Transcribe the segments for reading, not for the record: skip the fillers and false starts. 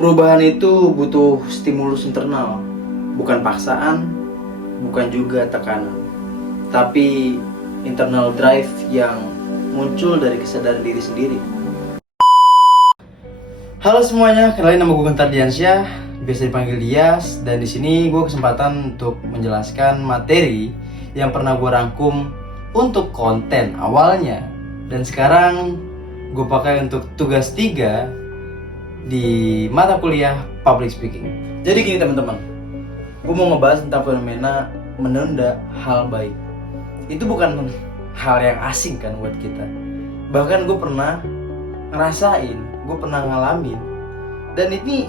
Perubahan itu butuh stimulus internal, bukan paksaan, bukan juga tekanan, tapi internal drive yang muncul dari kesadaran diri sendiri. Halo semuanya, kenalin nama gue Gentar Diansyah, biasa dipanggil Dias, dan di sini gue kesempatan untuk menjelaskan materi yang pernah gue rangkum untuk konten awalnya, dan sekarang gue pakai untuk tugas 3 di mata kuliah public speaking. Jadi gini teman-teman, gue mau ngebahas tentang fenomena menunda hal baik. Itu bukan hal yang asing kan buat kita. Bahkan gue pernah ngerasain, gue pernah ngalamin. Dan ini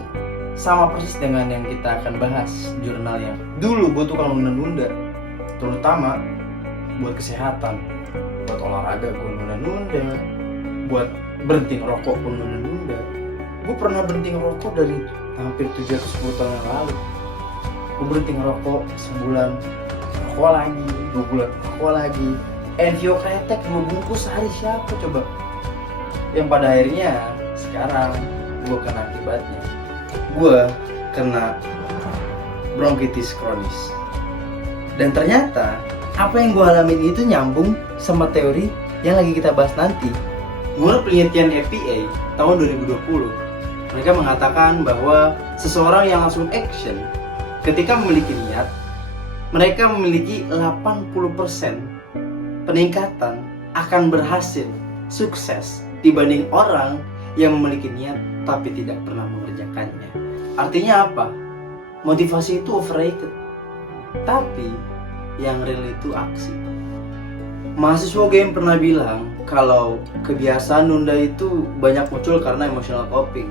sama persis dengan yang kita akan bahas jurnalnya. Dulu gue tukang nunda-nunda, terutama buat kesehatan, buat olahraga gue nunda-nunda, buat berhenti ngerokok pun nunda-nunda. Gue pernah berhenti ngerokok dari hampir 7-10 tahun yang lalu. Gue berhenti ngerokok sebulan, rokok lagi, 2 bulan rokok lagi. Envio kretek 2 bungkus sehari, siapa coba? Yang pada akhirnya sekarang gue kena akibatnya. Gue kena bronkitis kronis. Dan ternyata apa yang gue alamin itu nyambung sama teori yang lagi kita bahas nanti. Menurut penelitian EPA tahun 2020, mereka mengatakan bahwa seseorang yang langsung action ketika memiliki niat, mereka memiliki 80% peningkatan akan berhasil, sukses dibanding orang yang memiliki niat tapi tidak pernah mengerjakannya. Artinya apa? Motivasi itu overrated, tapi yang real itu aksi. Mahasiswa game pernah bilang kalau kebiasaan nunda itu banyak muncul karena emotional coping,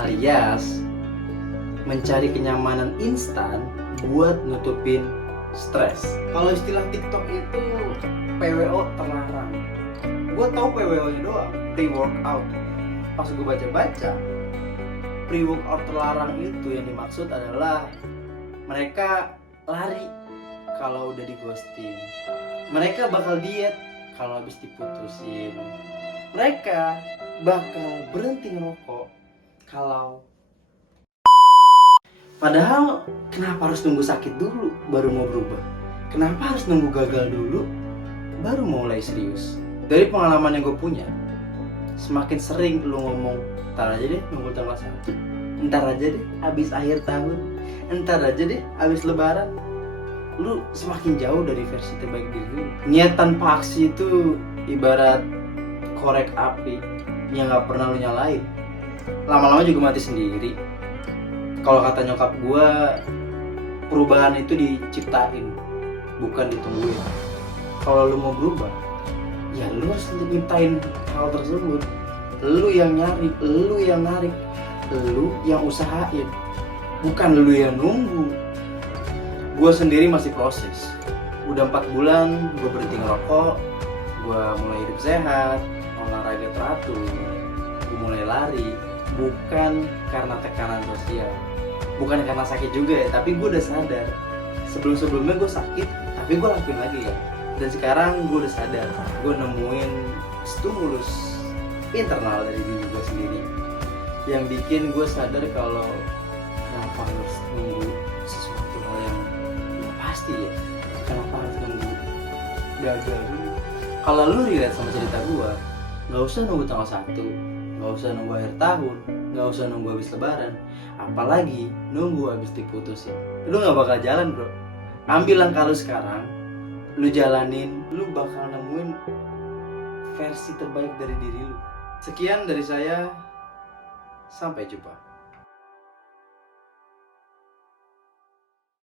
alias mencari kenyamanan instan buat nutupin stres. Kalau istilah TikTok itu PWO terlarang. Gue tahu PWO-nya doang, pre-workout. Pas gue baca-baca, pre-workout terlarang itu yang dimaksud adalah mereka lari kalau udah di ghosting. Mereka bakal diet kalau habis diputusin. Mereka bakal berhenti ngerokok kalau... Padahal kenapa harus nunggu sakit dulu baru mau berubah? Kenapa harus nunggu gagal dulu baru mau mulai serius? Dari pengalaman yang gue punya, semakin sering lu ngomong ntar aja deh nunggu tanggal 1, ntar aja deh abis akhir tahun, ntar aja deh abis lebaran, lu semakin jauh dari versi terbaik diri lu. Niat tanpa aksi itu ibarat korek api yang gak pernah lu nyalain, lama-lama juga mati sendiri. Kalau kata nyokap gue, perubahan itu diciptain, bukan ditungguin. Kalau lu mau berubah, ya lu harus nyiptain hal tersebut. Lu yang nyari, lu yang narik, lu yang usahain, bukan lu yang nunggu. Gue sendiri masih proses. Udah 4 bulan gue berhenti ngerokok, gue mulai hidup sehat, olahraga teratur, gue mulai lari. Bukan karena tekanan sosial, bukan karena sakit juga ya, tapi gue udah sadar. Sebelumnya gue sakit, tapi gue lakuin lagi ya. Dan sekarang gue udah sadar, gue nemuin stimulus internal dari diri gue sendiri yang bikin gue sadar kalau kenapa harus nunggu sesuatu hal yang pasti ya. Kenapa harus nunggu gagal dulu? Kalau lu relate sama cerita gue, nggak usah nunggu tanggal 1, nggak usah nunggu akhir tahun, nggak usah nunggu habis lebaran, apalagi nunggu habis diputusin. Lu nggak bakal jalan bro. Ambil langkah lu sekarang, lu jalanin, lu bakal nemuin versi terbaik dari diri lu. Sekian dari saya, sampai jumpa.